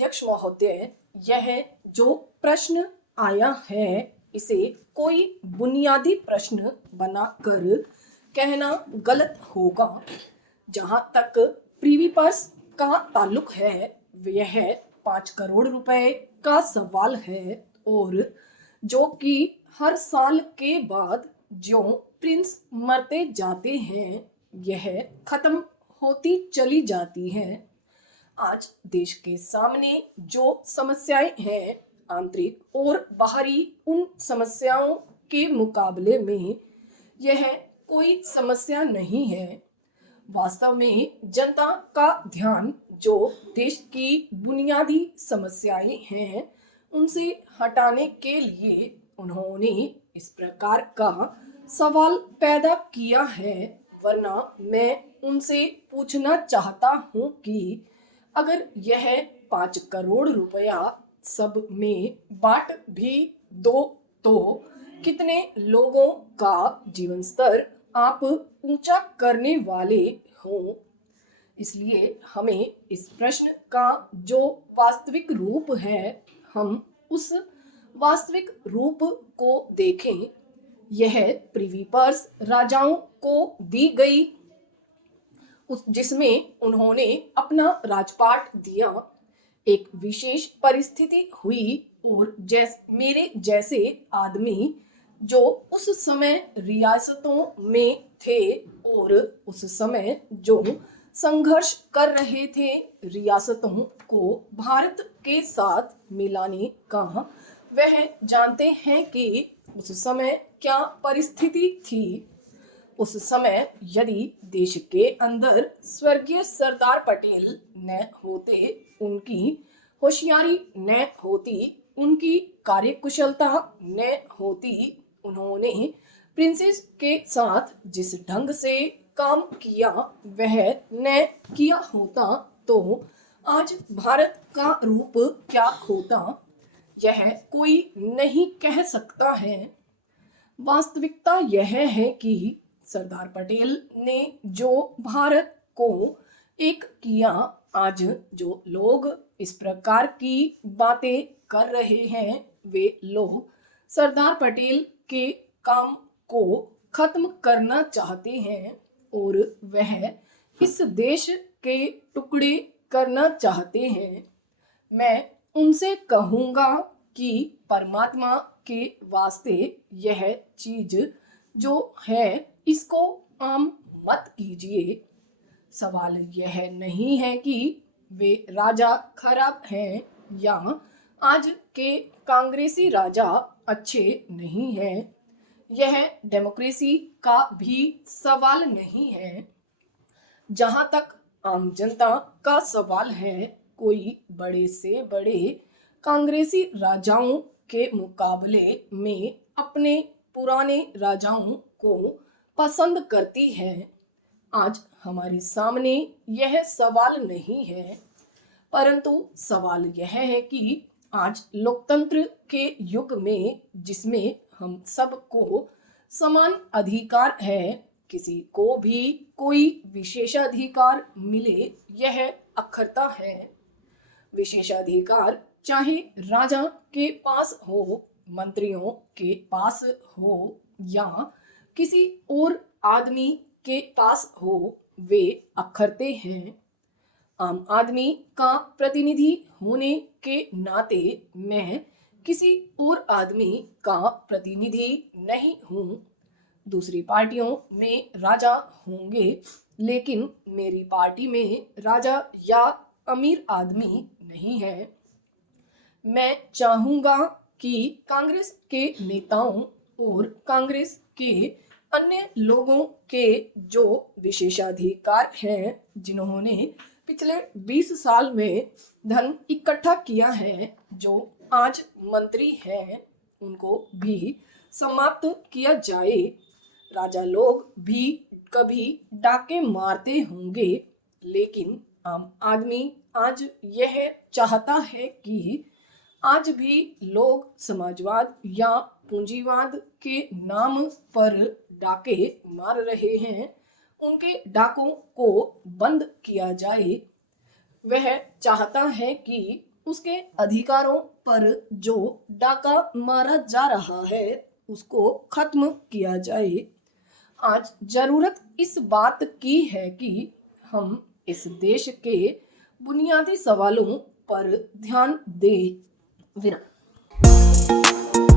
अध्यक्ष महोदय, यह जो प्रश्न आया है इसे कोई बुनियादी प्रश्न बनाकर कहना गलत होगा। जहां तक प्रीवी पर्स का ताल्लुक है यह 5 करोड़ रुपए का सवाल है और जो कि हर साल के बाद जो प्रिंस मरते जाते हैं यह खत्म होती चली जाती है। आज देश के सामने जो समस्याएं हैं आंतरिक और बाहरी, उन समस्याओं के मुकाबले में यह कोई समस्या नहीं है। वास्तव में जनता का ध्यान जो देश की बुनियादी समस्याएं हैं उनसे हटाने के लिए उन्होंने इस प्रकार का सवाल पैदा किया है। वरना मैं उनसे पूछना चाहता हूं कि अगर यह 5 करोड़ रुपया सब में बांट भी दो तो कितने लोगों का जीवन स्तर आप ऊंचा करने वाले हों। इसलिए हमें इस प्रश्न का जो वास्तविक रूप है हम उस वास्तविक रूप को देखें। यह प्रीवी पर्स राजाओं को दी गई जिसमें उन्होंने अपना राजपाट दिया। एक विशेष परिस्थिति हुई और मेरे जैसे आदमी जो उस समय रियासतों में थे और उस समय जो संघर्ष कर रहे थे रियासतों को भारत के साथ मिलाने का, वह जानते हैं कि उस समय क्या परिस्थिति थी। उस समय यदि देश के अंदर स्वर्गीय सरदार पटेल न होते, उनकी होशियारी न होती, उनकी कार्यकुशलता न होती, उन्होंने प्रिंसेस के साथ जिस ढंग से काम किया वह न किया होता तो आज भारत का रूप क्या होता यह कोई नहीं कह सकता है। वास्तविकता यह है कि सरदार पटेल ने जो भारत को एक किया, आज जो लोग इस प्रकार की बातें कर रहे हैं वे लोग सरदार पटेल के काम को खत्म करना चाहते हैं और वह इस देश के टुकड़े करना चाहते हैं। मैं उनसे कहूँगा कि परमात्मा के वास्ते यह चीज जो है इसको आम मत कीजिए। सवाल यह नहीं है कि वे राजा खराब हैं या आज के कांग्रेसी राजा अच्छे नहीं हैं। यह डेमोक्रेसी का भी सवाल नहीं है। जहां तक आम जनता का सवाल है, कोई बड़े से बड़े कांग्रेसी राजाओं के मुकाबले में अपने पुराने राजाओं को पसंद करती है। आज हमारे सामने यह सवाल नहीं है, परंतु सवाल यह है कि आज लोकतंत्र के युग में जिसमें हम सबको समान अधिकार है, किसी को भी कोई विशेषाधिकार मिले यह अखरता है। विशेषाधिकार चाहे राजा के पास हो, मंत्रियों के पास हो या किसी और आदमी के पास हो, वे अखरते हैं। आम आदमी का प्रतिनिधि होने के नाते मैं किसी और आदमी का प्रतिनिधि नहीं हूँ। दूसरी पार्टियों में राजा होंगे, लेकिन मेरी पार्टी में राजा या अमीर आदमी नहीं है। मैं चाहूँगा कि कांग्रेस के नेताओं और कांग्रेस के अन्य लोगों के जो विशेषाधिकार हैं, जिन्होंने पिछले 20 साल में धन इकट्ठा किया है, जो आज मंत्री हैं, उनको भी समाप्त किया जाए। राजा लोग भी कभी डाके मारते होंगे, लेकिन आम आदमी आज यह चाहता है कि आज भी लोग समाजवाद या पूंजीवाद के नाम पर डाके मार रहे हैं, उनके डाकों को बंद किया जाए। वह चाहता है कि उसके अधिकारों पर जो डाका मारा जा रहा है उसको खत्म किया जाए। आज जरूरत इस बात की है कि हम इस देश के बुनियादी सवालों पर ध्यान दें। विराम।